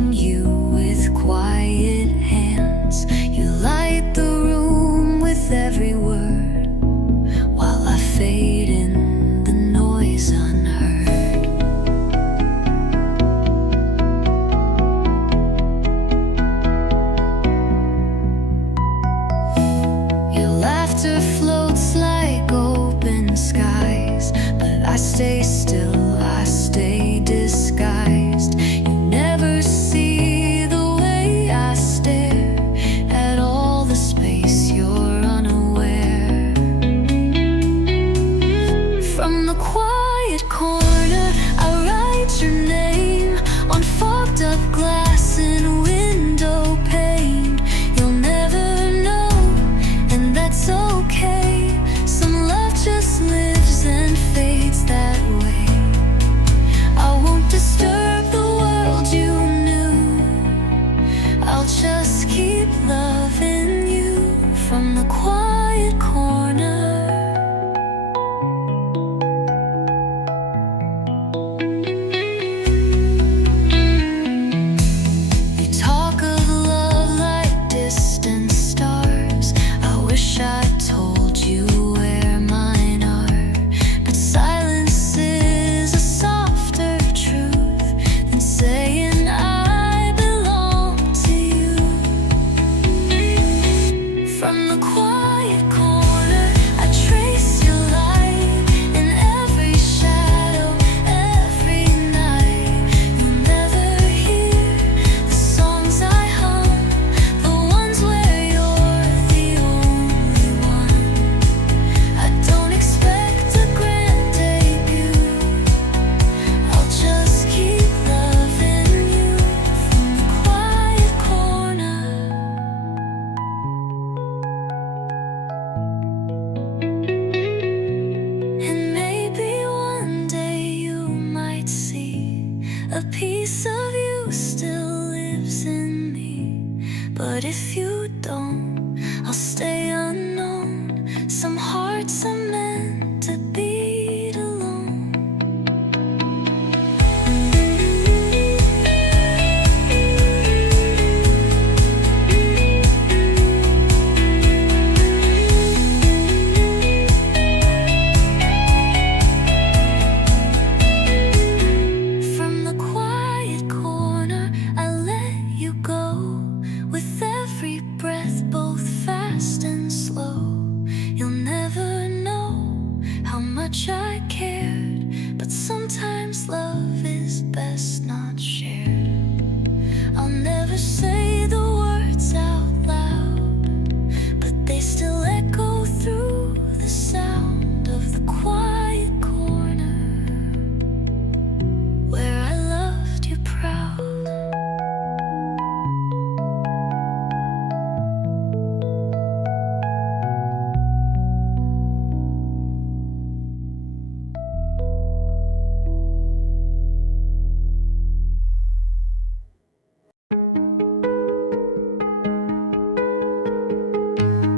holding you with quiet hands. You light the room with every word, while I fade in the noise unheard. Your laughter floats like open skies, but I stay still, I stay disguised. You never see the way I stare at all the space you're unaware. From the quiet corner, I write your name on fogged up glass and window pane. You'll never know, and that's okay. Some love just lives and fades that way. I won't disturb the world you knew. I'll just keep loving you from the quiet corner. You talk of love like distant stars. I wish I told you where mine are, but silence is a softer truth than saying I belong to you. From the quiet corner, I trace your light in every shadow, every night. You'll never hear the songs I hum, the ones where you're the only one. I don't expect a grand debut. I'll just keep loving you from the quiet corner. And maybe one day you might see a piece of you still lives in me. But if you don't, I'll stay unknown. Some hearts are meant to beat alone. From the quiet corner, I let you go with every breath, both fast and slow. You'll never know how much I cared, but sometimes love is best not shared. I'll never say the words out loud, but they still echo through the sound of the quiet corner where I loved you proud.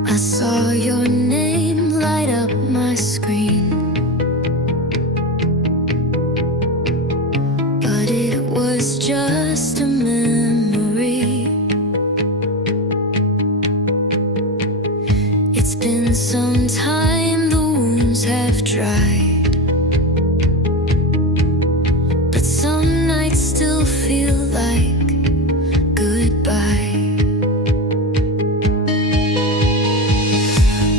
I saw your name light up my screen, but it was just a memory. It's been some time, the wounds have dried, but some nights still feel like goodbye.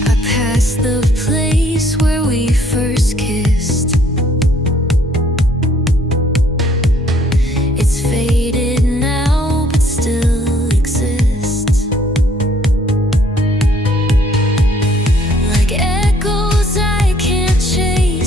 I passed the place where we first kissed. It's faded now, but still exists. Like echoes I can't change.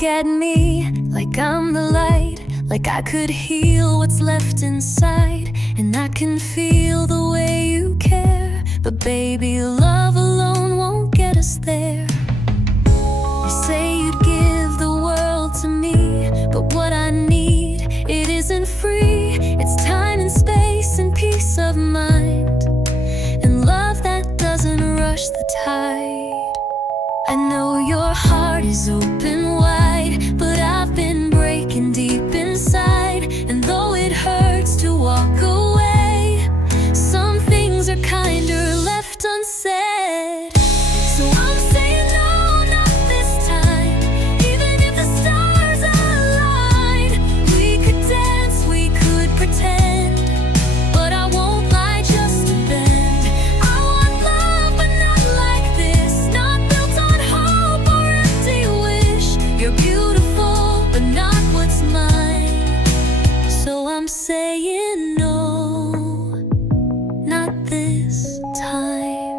look at me like I'm the light, like I could heal what's left inside. And I can feel the way you care, but baby, love alone won't get us there. You say you'd give the world to me, but what I need, it isn't free. It's time and space and peace of mind, and love that doesn't rush the tide. I know your heart is open wide, but I've been breaking deep inside. And though it hurts to walk away, some things are kinder left unsaid. So I'm saying no, not this time. Even if the stars align, we could dance, we could pretend, but I won't lie just to bend. I want love, but not like this, not built on hope or empty wish. You're beautiful, but not what's mine. So I'm saying no, not this time.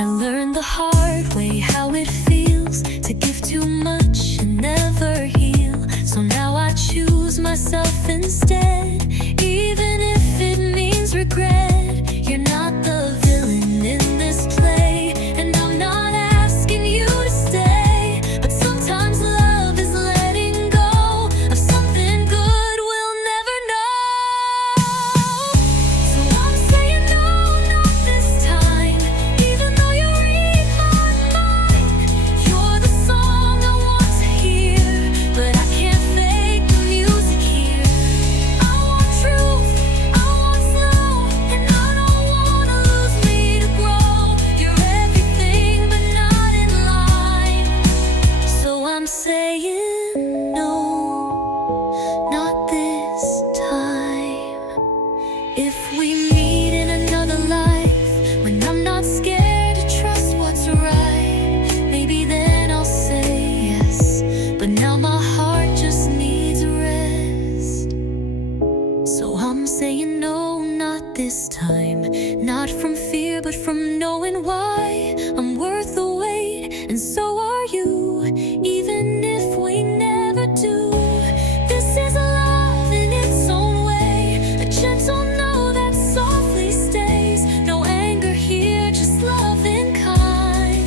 I learned the hard way how it feels to give too much and never heal. So now I choose myself instead, even if it means regret. You're not the villain in this play, and I'm not asking you to stay. But sometimes love is letting go of something good we'll never know. So I'm saying no, not this time. Even though you read my mind, you're the song I want to hear, but I can't fake the music here. I want truth, I want slow, and I don't wanna lose me to grow. You're everything, but not in line. So I'm saying no, not this time. If we meet in another life, when I'm not scared to trust what's right, maybe then I'll say yes. But now my heart just needs a rest. So I'm saying no, not this time. Not from fear, but from knowing why I'm worth the wait, and so are you, even if we never do. This is love in its own way, a gentle no that softly stays. No anger here, just love and kind.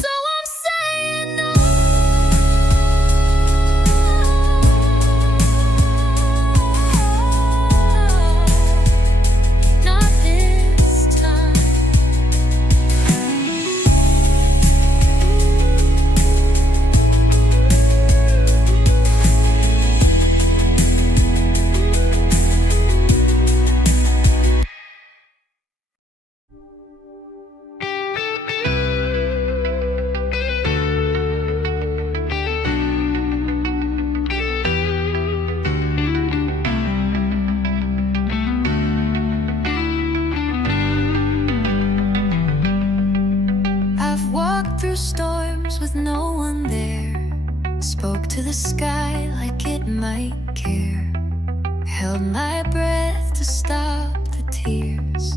So I'm saying no, not this time. I've walked through storms with no one there, spoke to the sky like it might care, held my breath to stop the tears,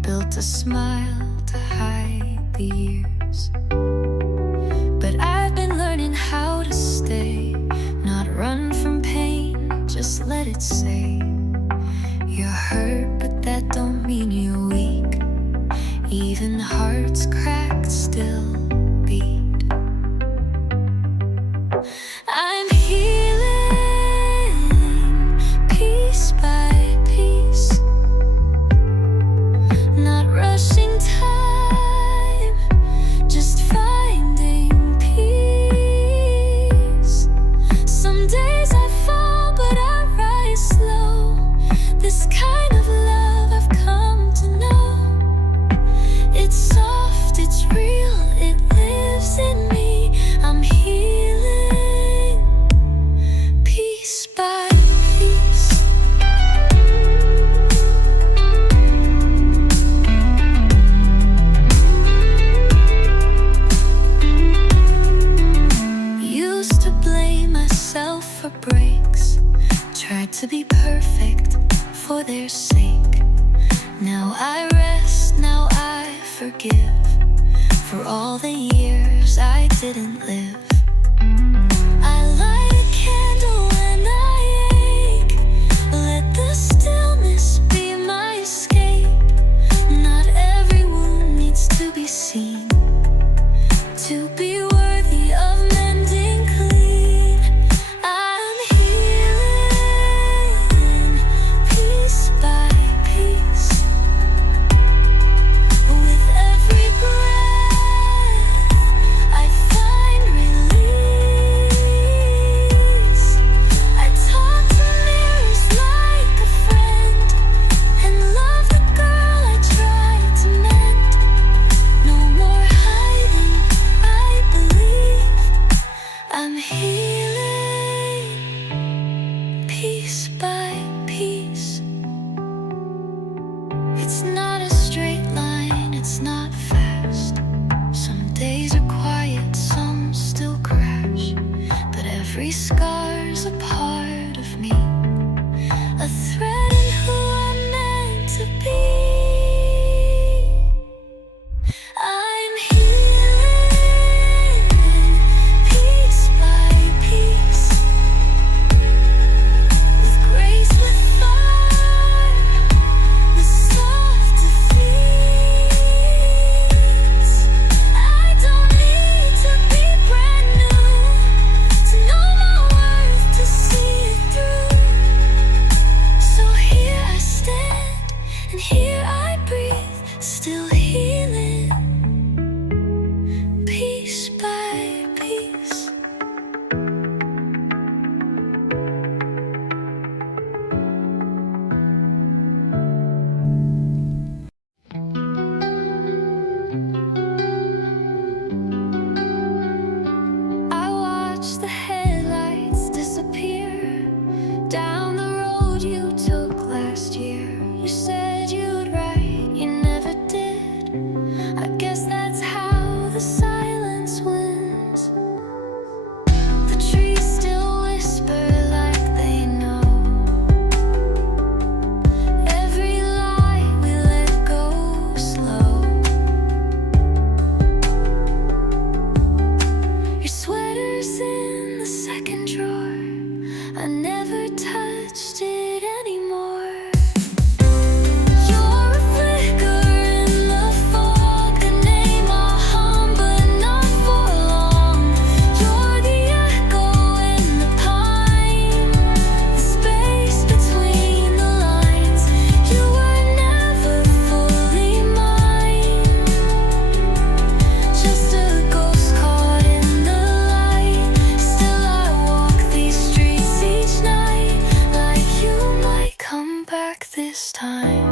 built a smile to hide the years. But I've been learning how to stay, not run from pain, just let it say. You're hurt, but that don't mean you're weak. Even hearts cracked still beat. I'm healing piece by piece, not rushing time, just finding peace. Some days I fall, but I rise slow. This kind of love I've come to know. It's soft, it's real, it lives in me. I'm healing piece by piece. Used to blame myself for breaks, tried to be perfect for their sake. Now I rest, now I forgive for all the years I didn't live. piece by piece. It's not a straight line, it's not fast. Some days are quiet, some still crash. But every scar's a part of me, a thread in who I'm meant to be. I'm healing piece by piece, with grace, with fire, with soft defeats. I don't need to be brand new to know my worth, to see it through. So here I stand, and here I breathe, still healing piece by piece. I watch the headlights disappear down the road you took last year. You said you'd write, you never did. I guess that's how the silence wins. The trees still whisper like they know. Every lie we let go slow. Your sweater's in the second drawer. I never touched it anymore. You're a flicker in the fog, a name I'll hum, but not for long. You're the echo in the pine, the space between the lines. You were never fully mine, just a ghost caught in the light. Still I walk these streets each night, like you might come back this time.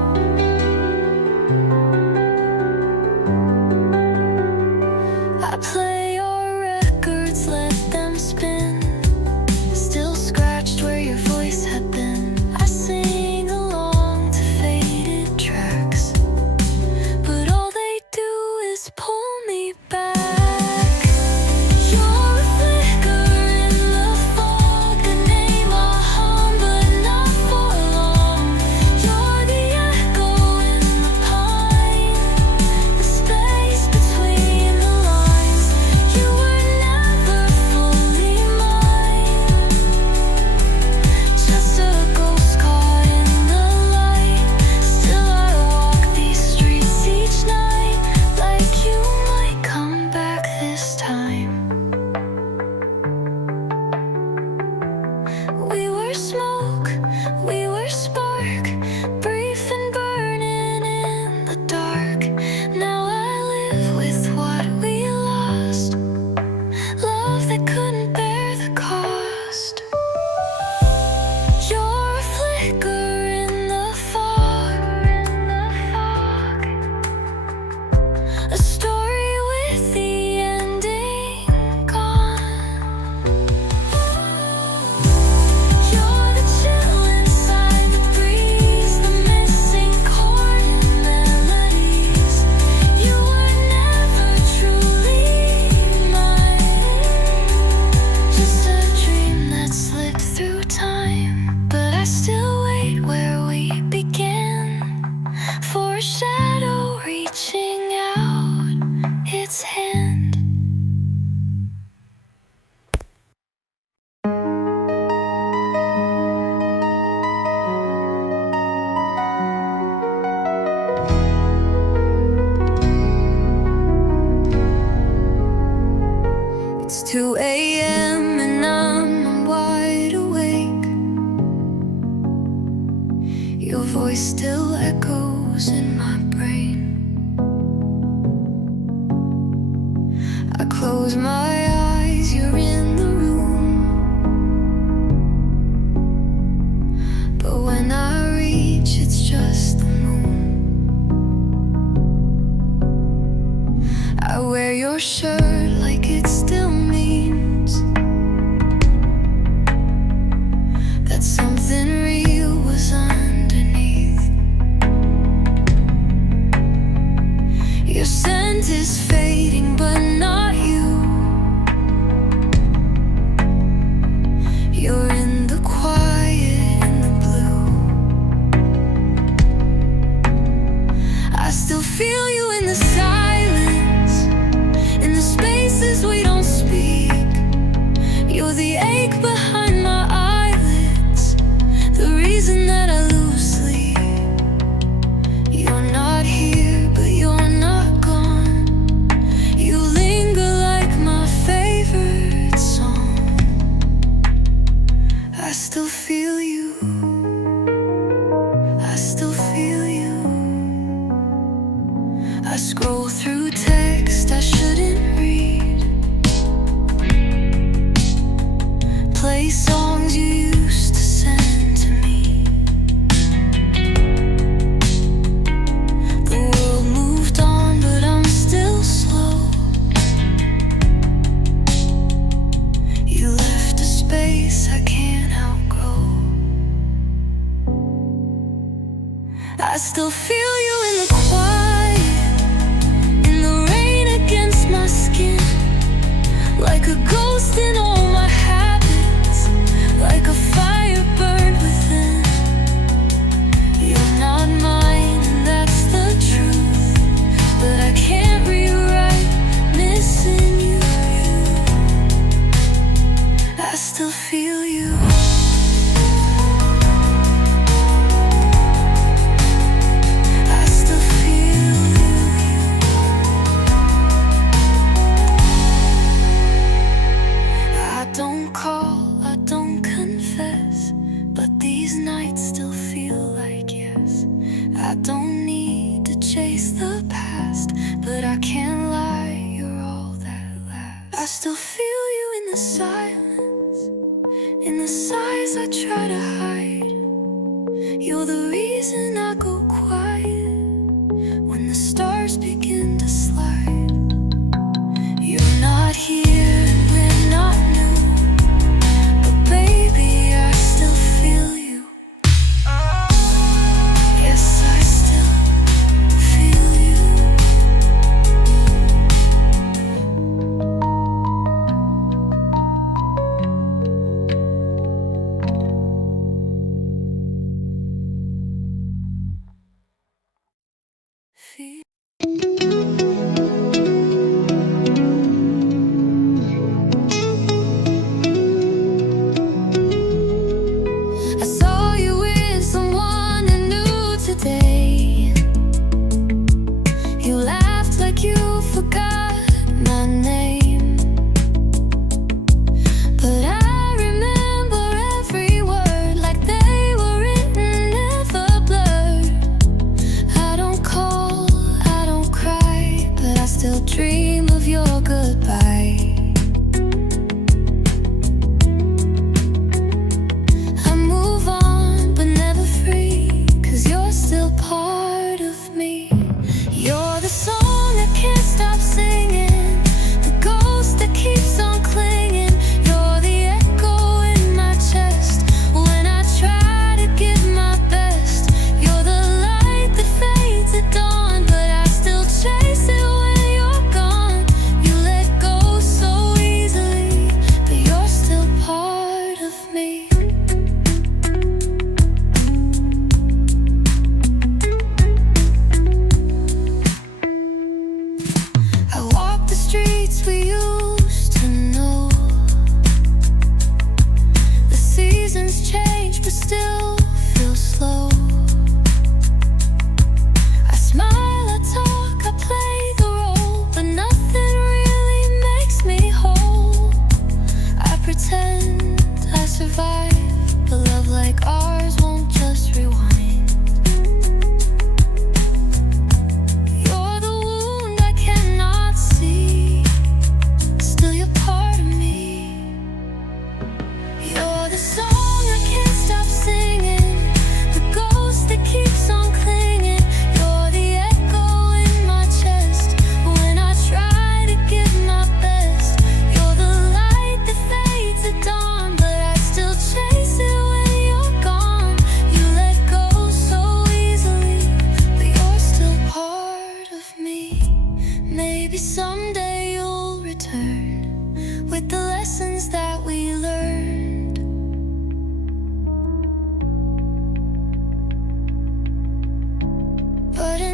I play your records, let them spin, still scratched where your voice had been. I sing along to faded tracks, but all they do is pull me back. You're a flicker in the fog, a name I'll hum, but not for long. You're the echo in the pine, the space between the lines. You were never fully mine, just a ghost caught in the light. Still I walk these streets each night, like you might come back this time. We were smoke, we were spark, brief and burning in the dark. Now I live with what we lost, love that couldn't bear the cost. You're a flicker in the fog, a story with the ending gone. You're the chill inside the breeze, the missing chord in melodies. You were never truly mine, just a dream that slipped through time. But I still wait where we began, for a shadow reaching out its hand. It's 2 a.m. and I'm wide awake. Your voice still echoes in my brain. I close my eyes, you're in the room, but when I reach, it's just the moon. I wear your shirt like it still means that something is fading, but not you. You're in the quiet, in the blue. I still feel you in the silence, in the spaces we don't speak. You're the ache behind my eyelids, the reason that I lose sleep. You're not here, but you're not gone. You linger like my favorite song. I still feel you, I still feel you. I scroll through text I shouldn't read, play songs you used to send to me. The world moved on, but I'm still slow. You left a space I can't outgrow. I still feel you in the quiet, in the rain against my skin, like a ghost in all my habits, like a fire burned within. You're not mine, and that's the truth, but I can't rewrite missing you. I still feel you. I still feel you. I don't call, I don't confess, but these nights still feel like yes. I don't need to chase the past, but I can't lie, you're all that lasts. I still feel you in the silence, in the sighs I try to hide. You're the reason I go quiet when the stars begin to slide. You're not here and we're not new, but baby, I still feel you. Yes, I still feel you. Feel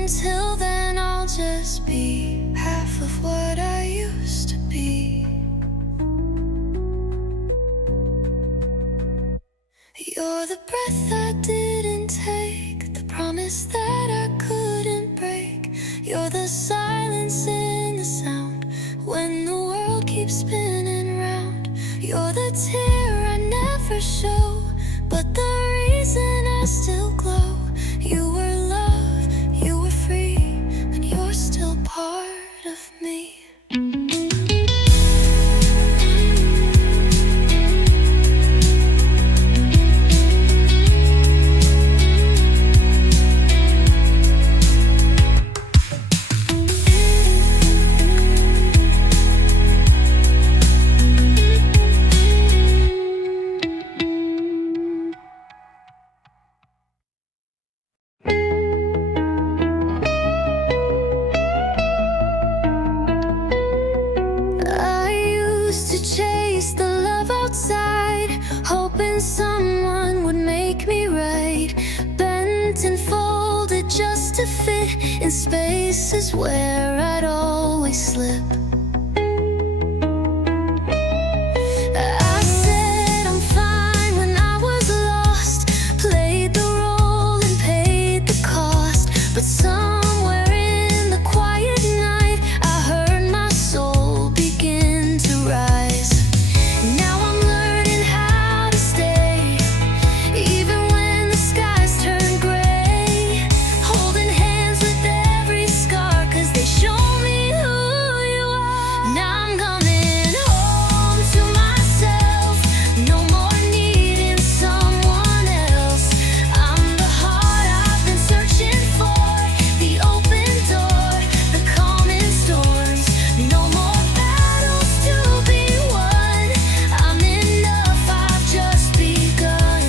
until then I'll just be half of what I used to be. You're the breath I didn't take, the promise that I couldn't break. You're the silence in the sound when the world keeps spinning round. You're the tear I never show, but the reason I still glow. You were love, you were free, and you're still part of me. Chase the love outside, hoping someone would make me right. Bent and folded just to fit in spaces where I'd always slip. I said I'm fine when I was lost, played the role and paid the cost. But somewhere in the quiet night I heard my soul begin to rise. Now I'm learning how to stay, even when the skies turn gray. Holding hands with every scar, 'cause they show me who you are. Now I'm coming home to myself, no more needing someone else. I'm the heart I've been searching for, the open door, the calm in storms. No more battles to be won. I'm enough, I've just begun.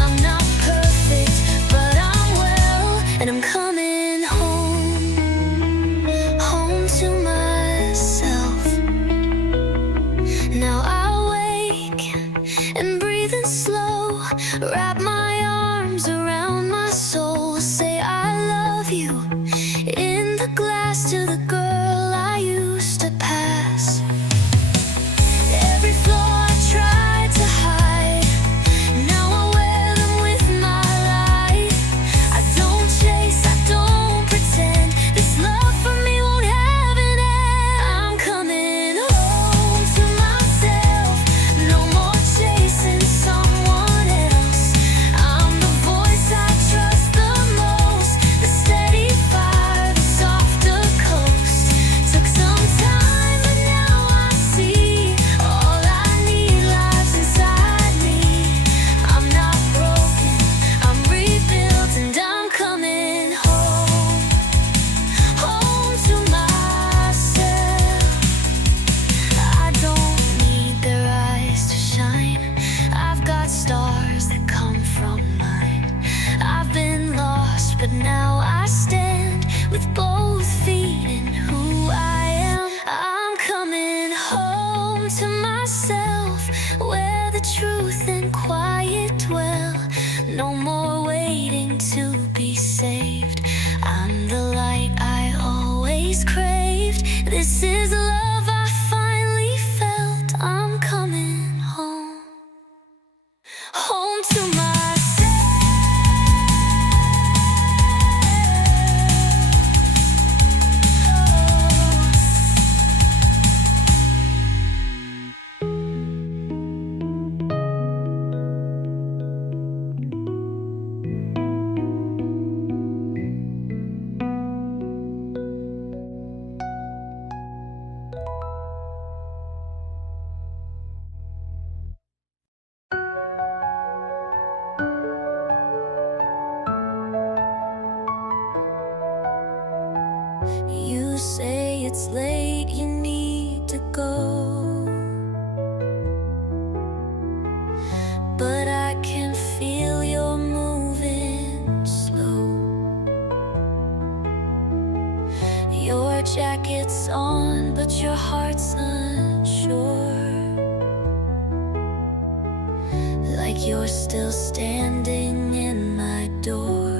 I'm not perfect, but I'm well, and I'm coming home, home to myself. Now I wake and breathing slow, wrap my arms around my soul, say I love you in the glass to the girl I used to pass. Every flaw I tried to hide, now I wear them with my light. I don't chase, I don't pretend, this love for me won't have an end. I'm coming home to myself, no more chasing someone else. I'm the voice I trust the most, the steady fire, the softer coast. Took some time, but now I see all I need lies inside me. I'm not broken, I'm rebuilt, and I'm coming home, home to myself. I don't need their eyes to shine, I've got stars that come from mine. I've been lost, but now I stand with both feet in who I am. I'm coming home to myself, where the truth and quiet dwell. No more waiting to be saved, I'm the light I always craved. This is love I finally felt. I'm coming home, home to myself. You say it's late, you need to go, but I can feel you're moving slow. Your jacket's on, but your heart's unsure, like you're still standing in my door.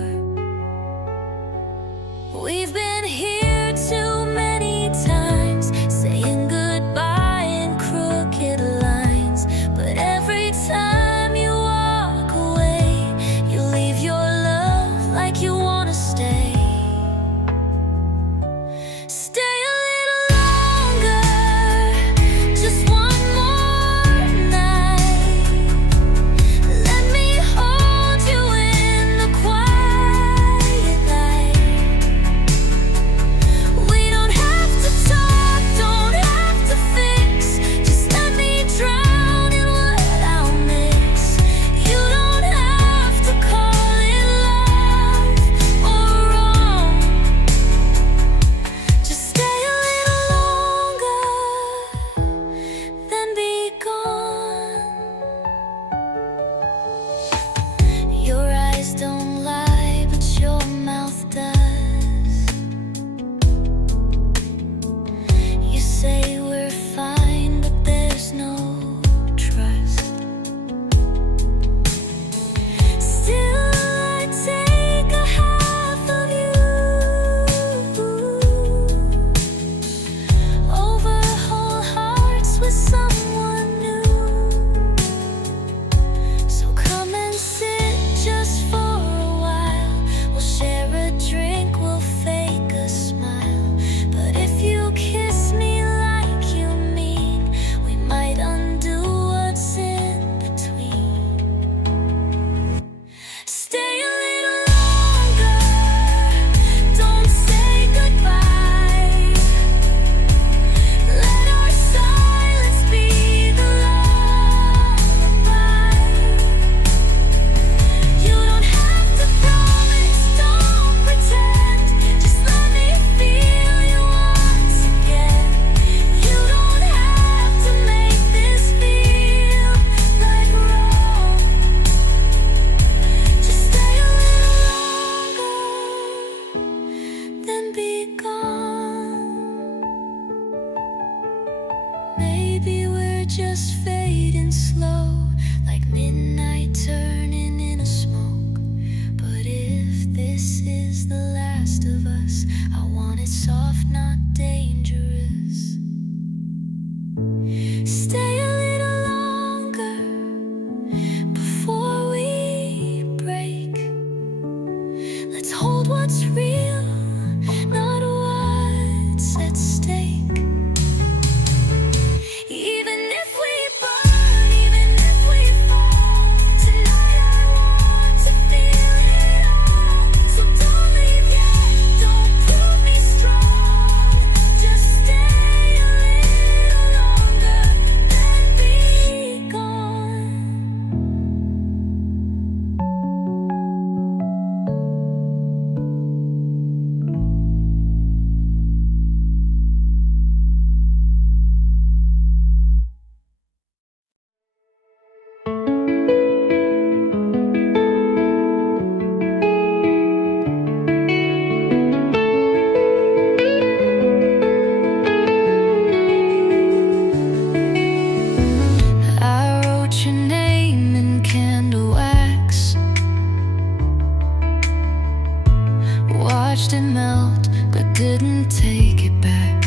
watched it melt, but couldn't take it back.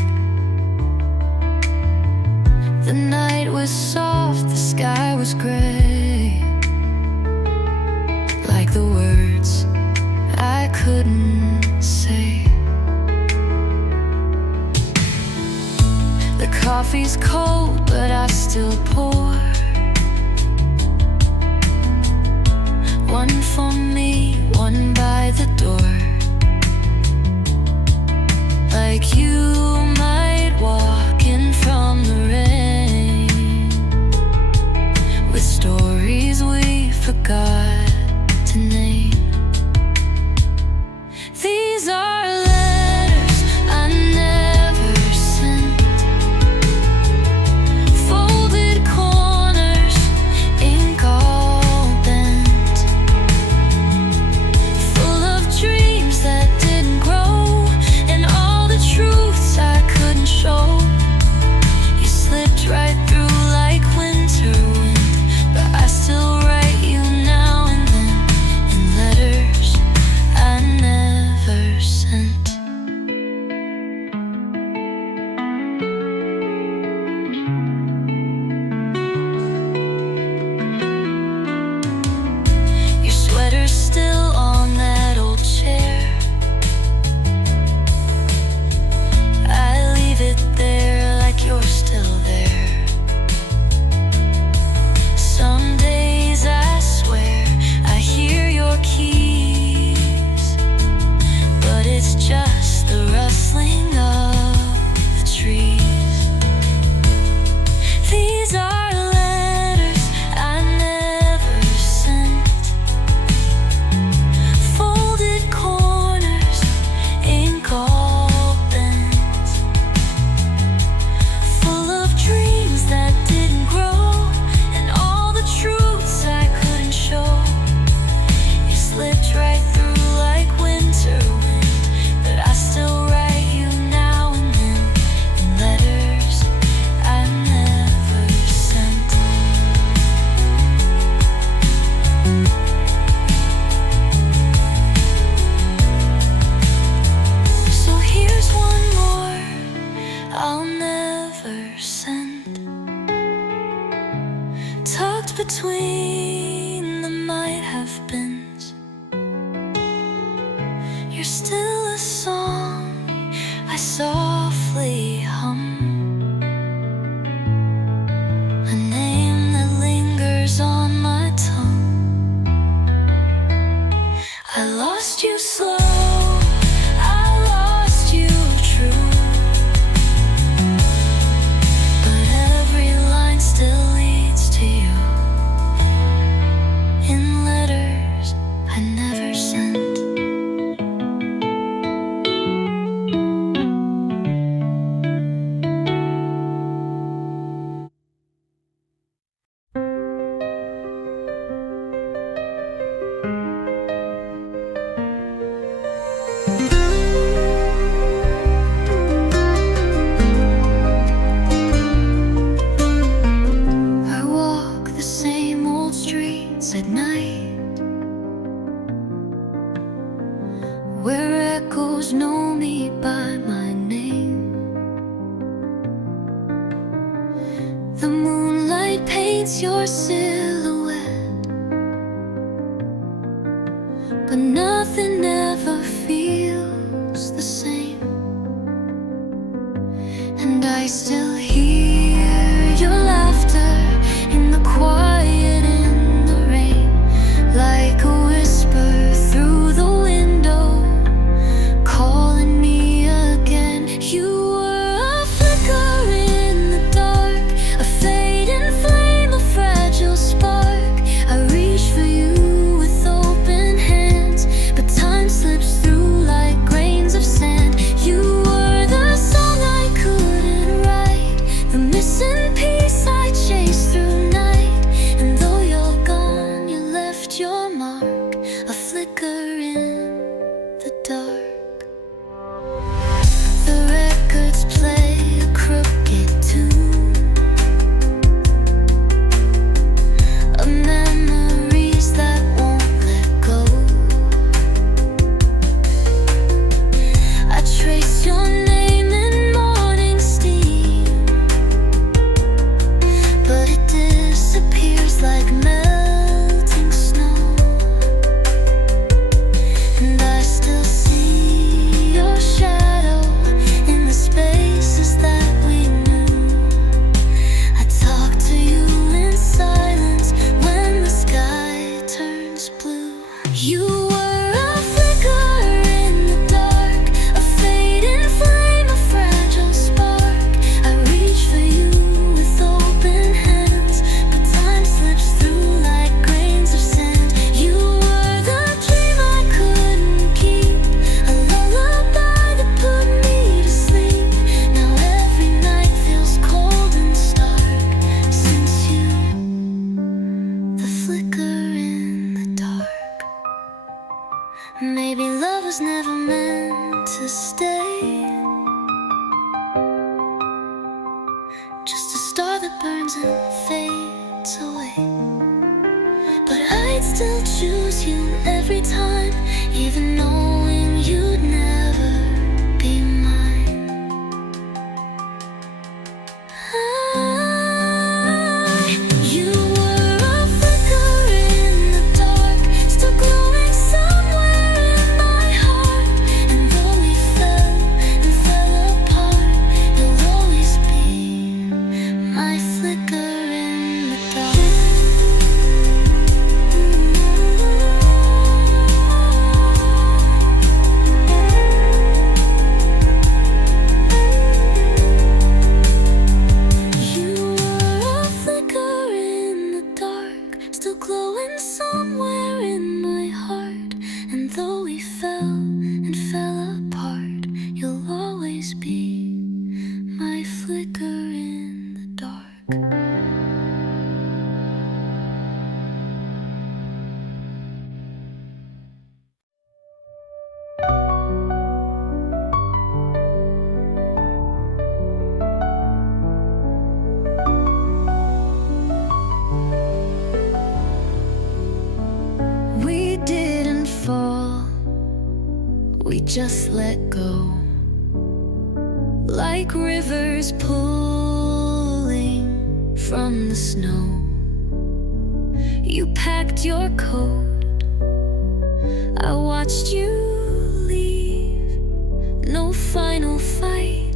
The night was soft, the sky was gray, like the words I couldn't say. The coffee's cold, but I still pour one for me, one by the door. Like you might walk in from the rain, with stories we forgot to name. These are letters I never sent, folded corners, ink all bent, full of dreams that didn't grow, and all the truths I couldn't show. You slipped right through like winter wind, but I still write you now and then in letters I never sent. Your sweater's still on that old chair. I leave it there like you're still there. Some days I swear I hear your keys, but it's just the rustling of the trees. These are letters I never sent, folded corners, ink all bent, full of dreams that didn't grow, and all the truths I couldn't show. You slipped right through like winter wind, but I still write you now and then in letters I never sent. So here's one more I'll never send, tucked between the might have beens. You're still a song I softly hum, a name that lingers on my tongue. I lost you slow, I lost you true, but every line still leads to you in letters I never sent. I walk the same old streets at night, where echoes know me by my name. The moonlight paints your silhouette, but nothing ever feels the same. And I still hear your laughter in the quiet, in the rain, like a whisper through the window, calling me again. You were a flicker in the dark, a fading flame, a fragile spark. I reach for you with open hands, but time slips through like grains of sand. You were the song I couldn't write, the missing piece I chased through night. And though you're gone, you left your mark, a flicker in the dark. The records play a crooked tune, of memories that won't let go. You were a flicker in the dark, a fading flame, a fragile spark. I reach for you with open hands, but time slips through like grains of sand. You were the dream I couldn't keep, a lullaby that put me to sleep. Now every night feels cold and stark since you, the flicker in the dark. Maybe love was never meant to stay, just a star that burns and fades away. But I'd still choose you every time, even knowing you'd never be mine. You were a flicker in the dark, still glowing somewhere in my heart. And though we fell and fell apart, you'll always be my flicker in the dark. You were a flicker in the dark, still glowing somewhere in my heart. And though we fell and fell apart, you'll always be my flicker in the dark. We didn't fall, we just let go, like rivers pulling from the snow. You packed your coat, I watched you leave. No final fight,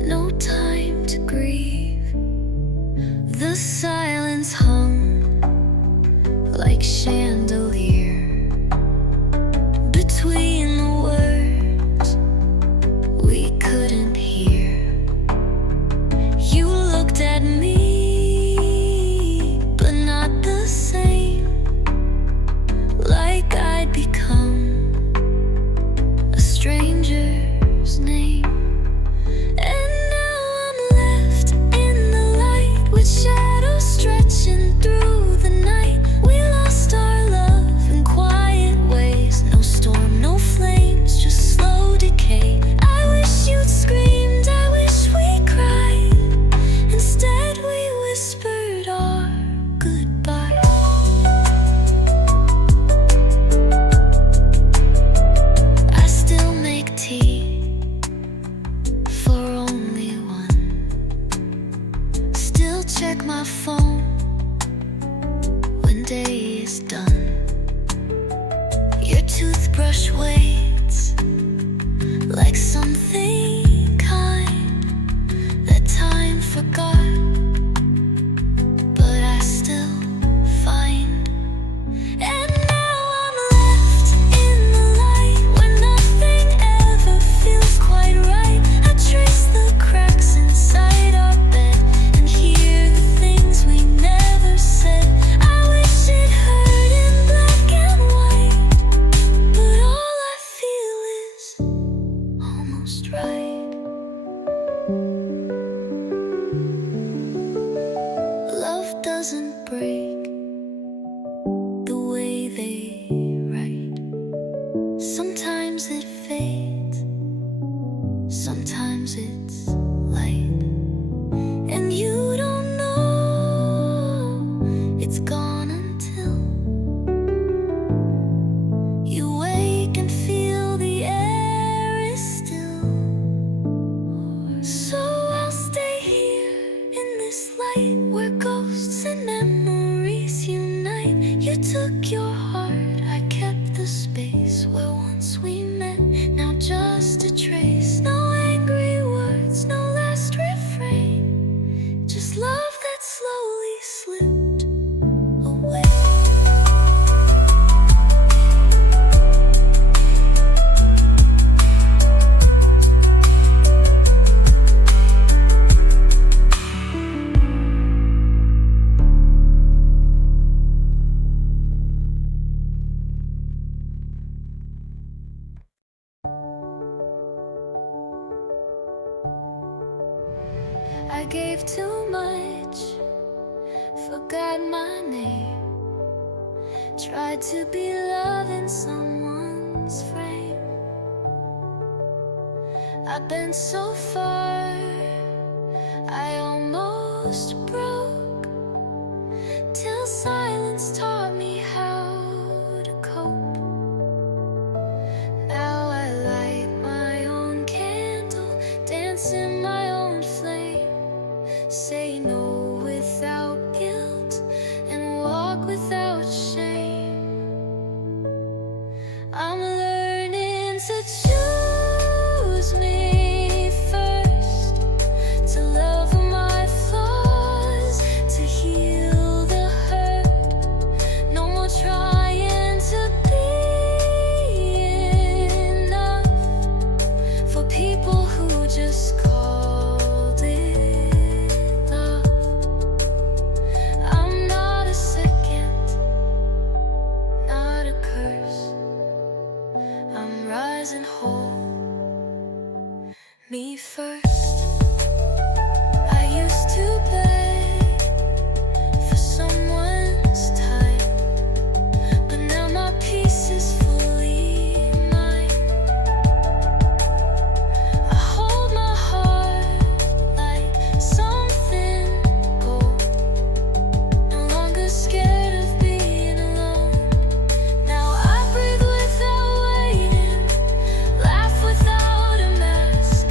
no time to grieve. The silence hung like chandelier between the words we couldn't hear. You looked at me, but not the same, like I'd become a stranger's name. And now I'm left in the light, with shadows stretching through the night. We lost our love in quiet ways, no storm, no flames, just slow decay. I wish you'd screamed, I wish we cried. Instead we whispered our goodbye. I still make tea for only one, still check my phone when day is done. Your toothbrush waits like something kind that time forgot, but I still find. And now I'm left in the light, where nothing ever feels quite right. I trace the cracks inside our bed and hear the things we never said. I wish it heard in black and white, but all I feel is almost gave too much, forgot my name, tried to be love in someone's frame. I've been so far, I almost broke, till silence taught me how to cope. Now I light my own candle, dance in my own flame, say no without guilt and walk without shame. I'm learning to choose me first, to love my flaws, to heal the hurt. No more trying to be enough for people who just called it love. I'm not a second, not a curse. I'm rising whole, me first. I used to beg for someone's time, but now my peace is fully mine. I hold my heart like something gold, no longer scared of being alone. Now I breathe without waiting, laugh without a mask,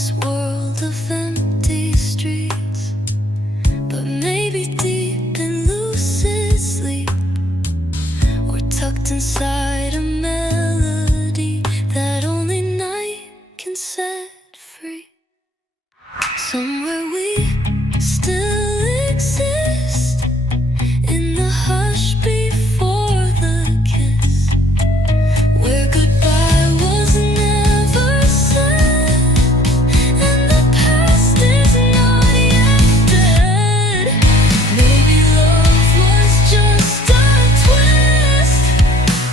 this world of empty streets, but maybe deep in lucid sleep, or tucked inside a melody that only night can set free. Somewhere we still exist, in the hush before the kiss, where goodbye was never said, and the past is not yet dead. Maybe love was just a twist,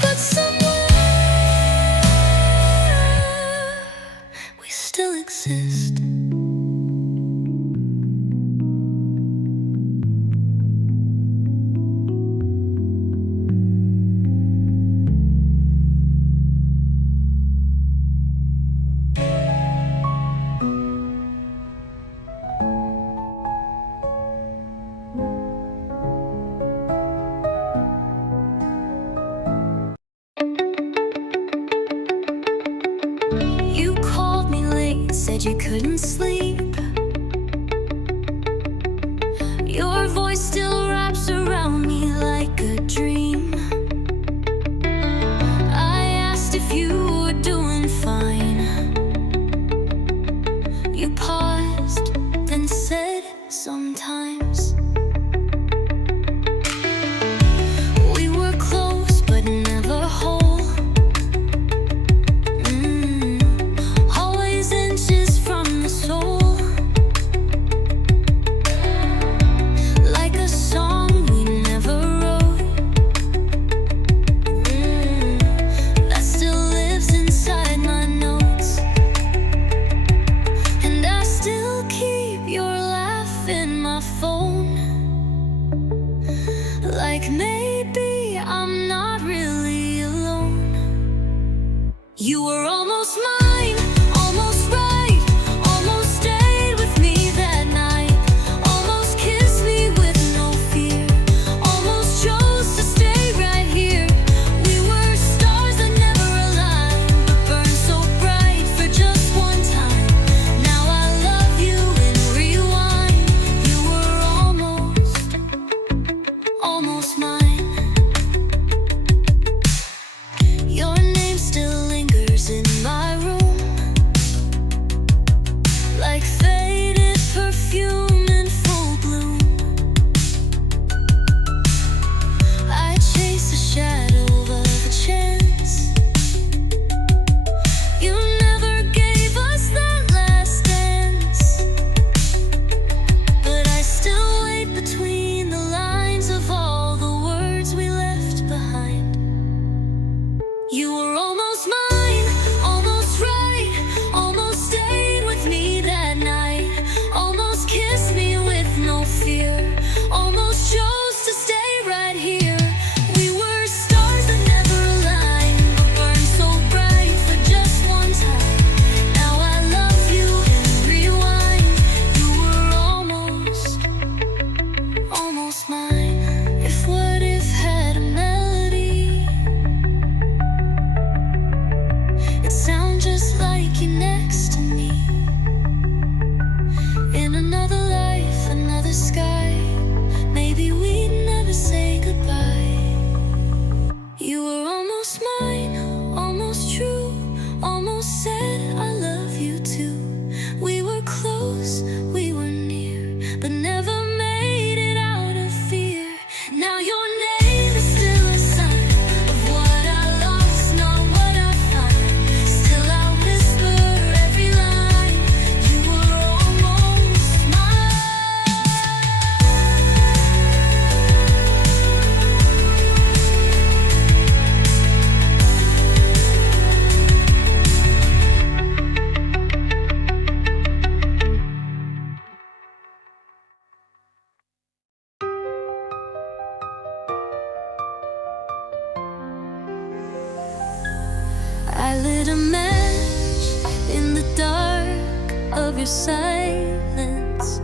but somewhere we still exist. You called me late, said you couldn't sleep. Your voice still wraps around me like a dream. I asked if you were doing fine. You paused, then said, sometimes. We were close, but never whole. Always inches from the soul. Like a song we never wrote, that still lives inside my notes. And I still keep your laugh in my phone, like maybe I'm not really alone. You were almost mine, almost right, almost stayed with me that night, almost kissed me with no fear, almost chose to stay right here. We were stars that never aligned, but burned so bright for just one time. Now I love you in rewind. You were almost mine. Your name still lingers in my room, like faded perfume in full bloom. I chase the shadow of a chance. You never gave us that last dance, but I still wait between the lines of all the words we left behind. You were almost mine, almost right, almost stayed with me that night, almost kissed me with no fear, almost chose to stay right here. We were stars that never aligned, but burned so bright for just one time. Now I love you in rewind. You were almost mine. If what if had a melody, it sounds just like you next to me. In another life, another sky, maybe we'd never say goodbye. You were almost mine, almost true, almost said I love you too. We were close, we were near, but never made it out of fear. Now your name is still a sign of what I lost, not what I find. Still I whisper every line. You were almost mine. I lit a match in the dark of your silence,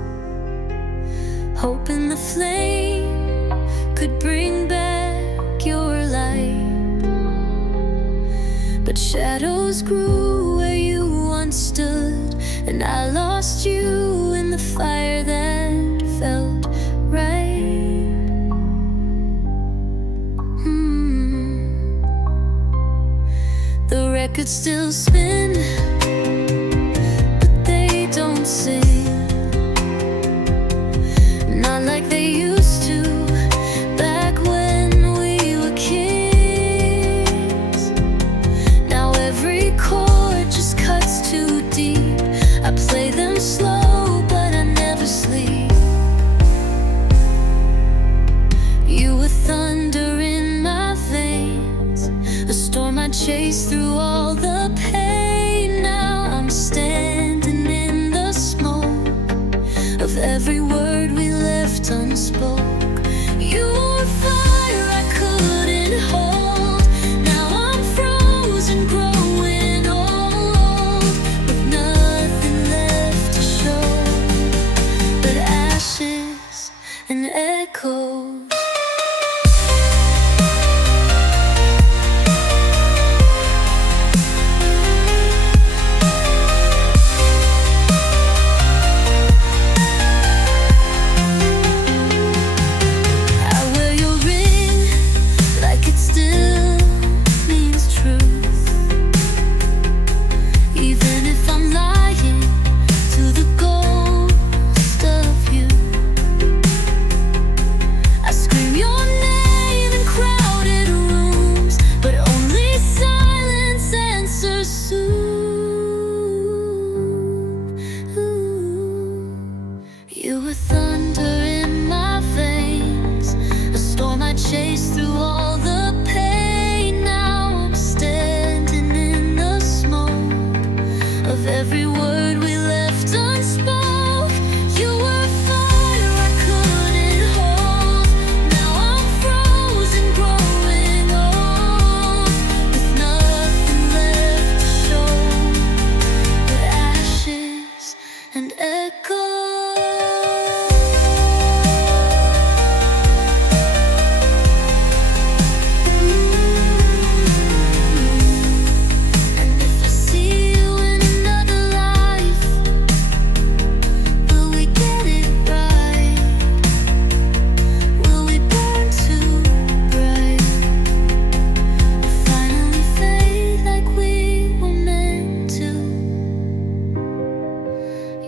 hoping the flame could bring back your light. But shadows grew where you once stood, and I lost you in the fire that felt right. The records still spin, but they don't sing, not like they used to back when we were kids. Now every chord just cuts too deep. I play them slow, but I never sleep. You were thunder in my veins, a storm I chased through all the pain. Now I'm standing in the smoke of every word we left unspoke. You were fire I couldn't hold. Now I'm frozen, growing old, with nothing left to show but ashes and echoes. You were thunder in my veins, a storm I chased through all the pain. Now I'm standing in the smoke of every word we left unspoke. You were fire I couldn't hold. Now I'm frozen, growing old, with nothing left to show but ashes and echoes.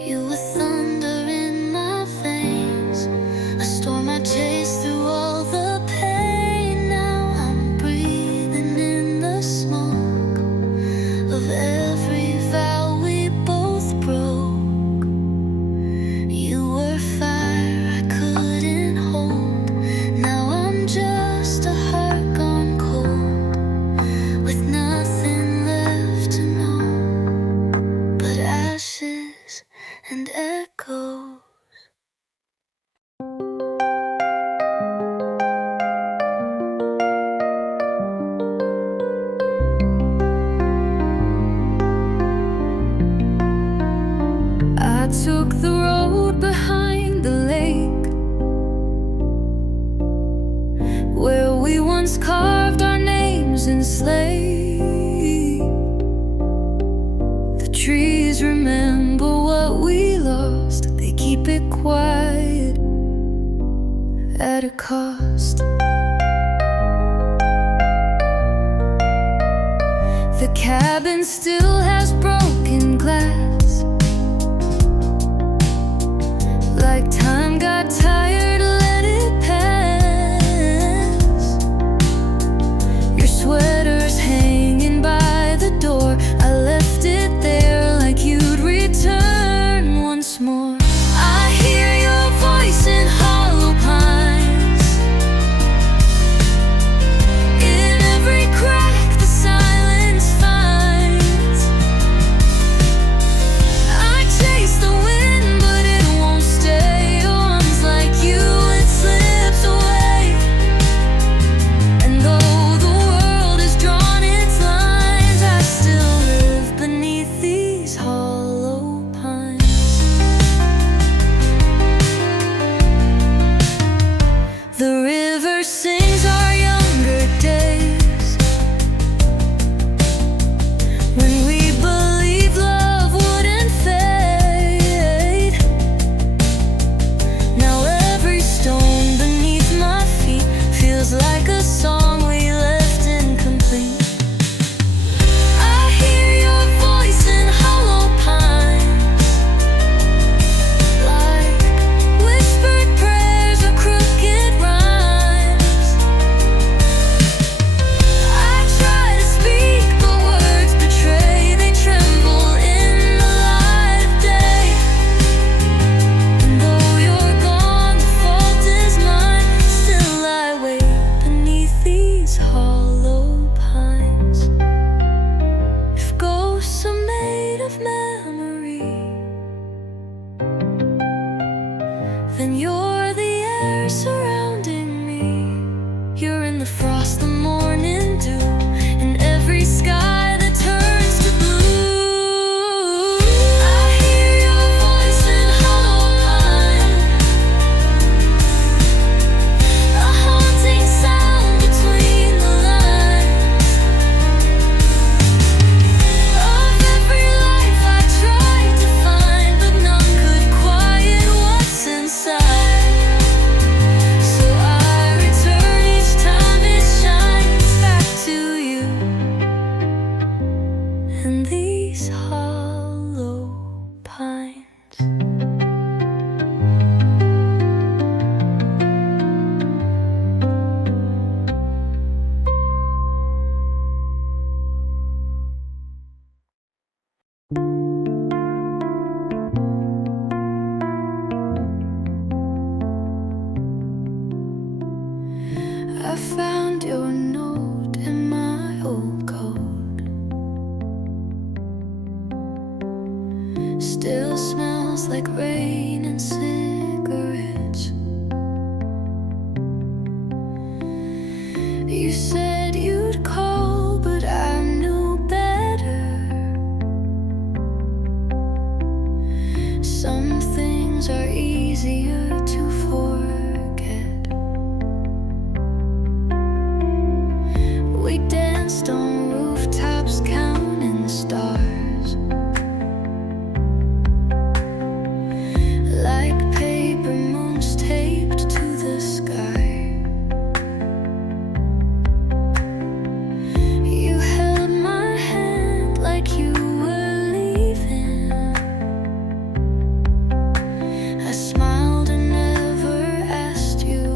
You were thunder in my veins, a storm I chased through all the pain. Now I'm breathing in the smoke of every vow we both broke. You were fire I couldn't hold. Now I'm just a heart gone cold, with nothing left to know but ashes and echoes. I took the road behind the lake, where we once carved our names in slate. The trees remember what we lost, they keep it quiet at a cost. The cabin still has broken glass, like time got tired, let it pass. Your sweater's hanging by the door, I left it there like you'd return once more. I hear your voice in hollow pines, in every crack the silence finds. these hollow pines. I found your note in my old coat. Still smells like rain and cigarettes. You said you'd call, but I knew better. Some things are easier to forget. We danced on rooftops counting stars, like paper moons taped to the sky. You held my hand like you were leaving. I smiled and never asked you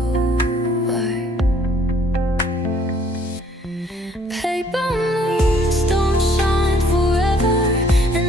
why. Paper moons don't shine forever, and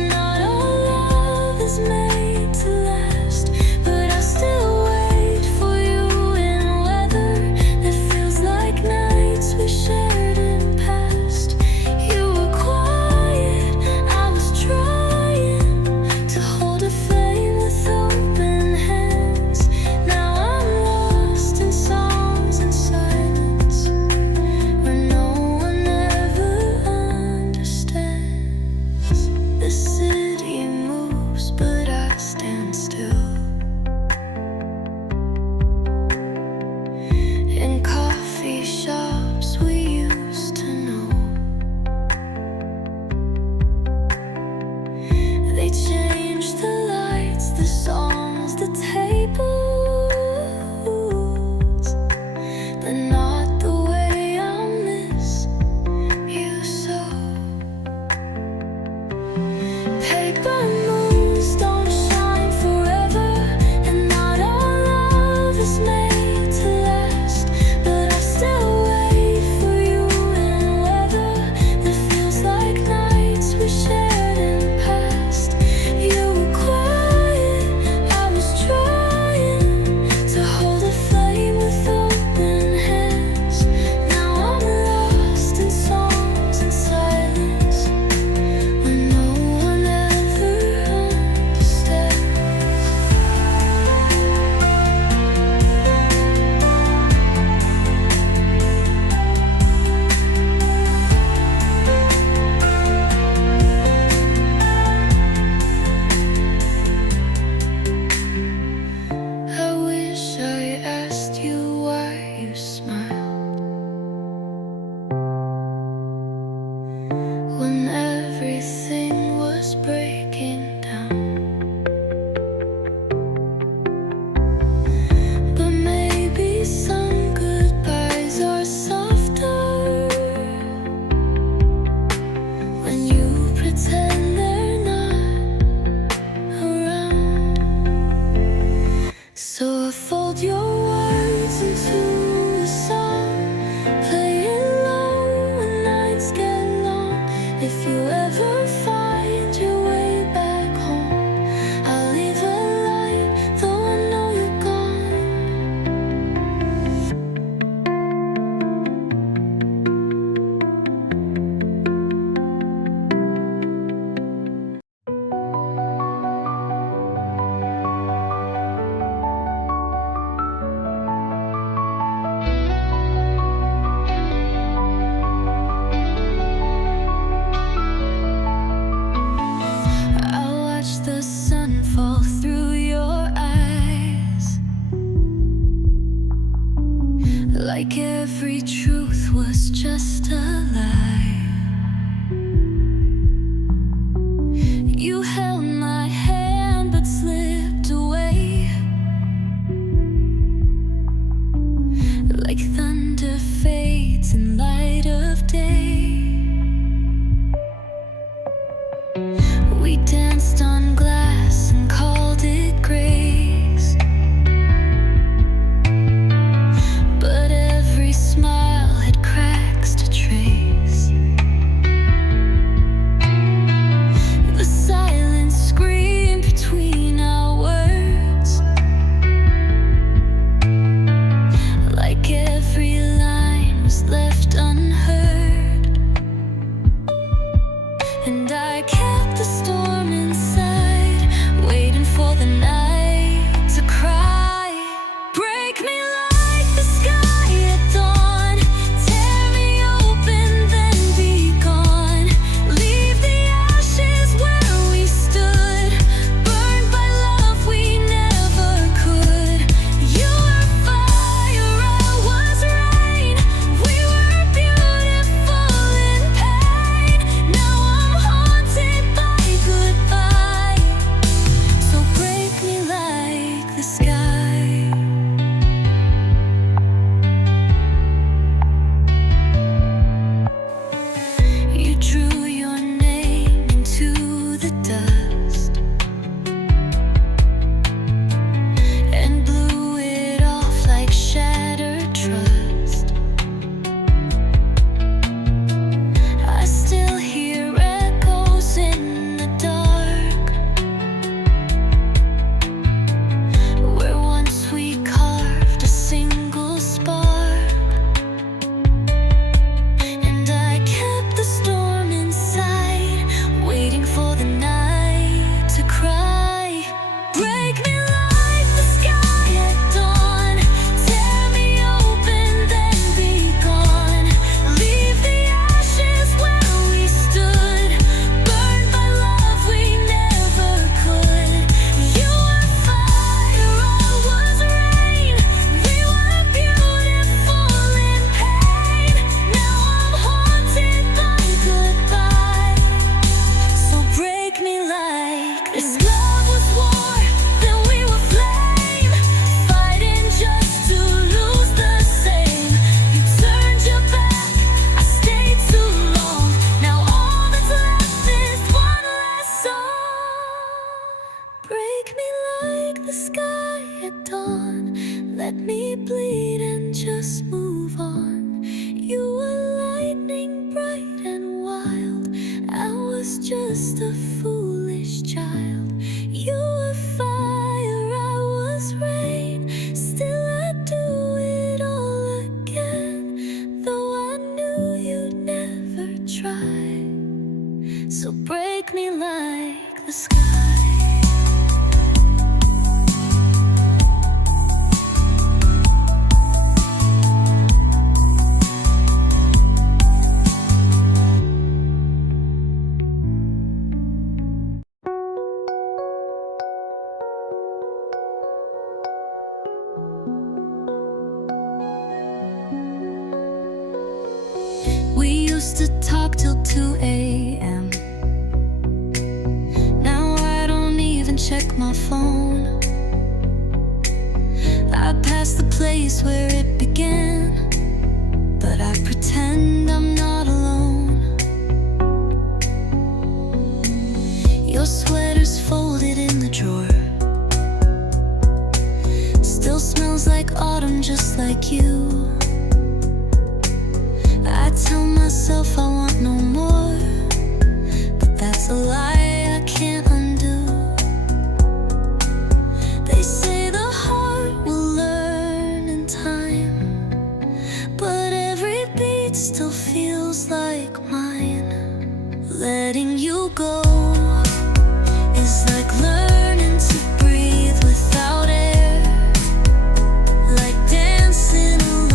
We danced on glass and called it grace, but every smile had cracks to trace. The silence screamed between our words, like every line was left unheard. And I kept the storm inside, waiting for the night to cry. Break me like the sky at dawn, tear me open, then be gone. Leave the ashes where we stood, burned by love we never could. You were fire, I was rain. We were beautiful in pain. Now I'm haunted by goodbye. So break me like the sky. You drew your name into the dust and blew it off like shattered trust. I still hear echoes in the dark, where once we carved a single spark. And I kept the storm inside, waiting for the night to cry. Break me like the sky at dawn, tear me open, then be gone. Leave the ashes where we stood, burned by love we never could. You were fire, I was rain. We were beautiful in pain. Now I'm haunted by goodbye. So break me like this. Love was war, then we were flame, fighting just to lose the same. You turned your back, I stayed too long. Now all that's left is one last song. Break me like the sky at dawn, let me bleed and just move on. You were lightning bright and wild, I was just a foolish child. You were fire, I was rain. Still I'd do it all again, though I knew you'd never try. So break me like the sky. We used to talk till 2 a.m. Now I don't even check my phone. I pass the place where it began, but I pretend I'm not alone. Your sweater's folded in the drawer, still smells like autumn just like you. I tell myself I want no more, but that's a lie I can't undo. They say the heart will learn in time, but every beat still feels like mine. Letting you go is like learning to breathe without air, like dancing alone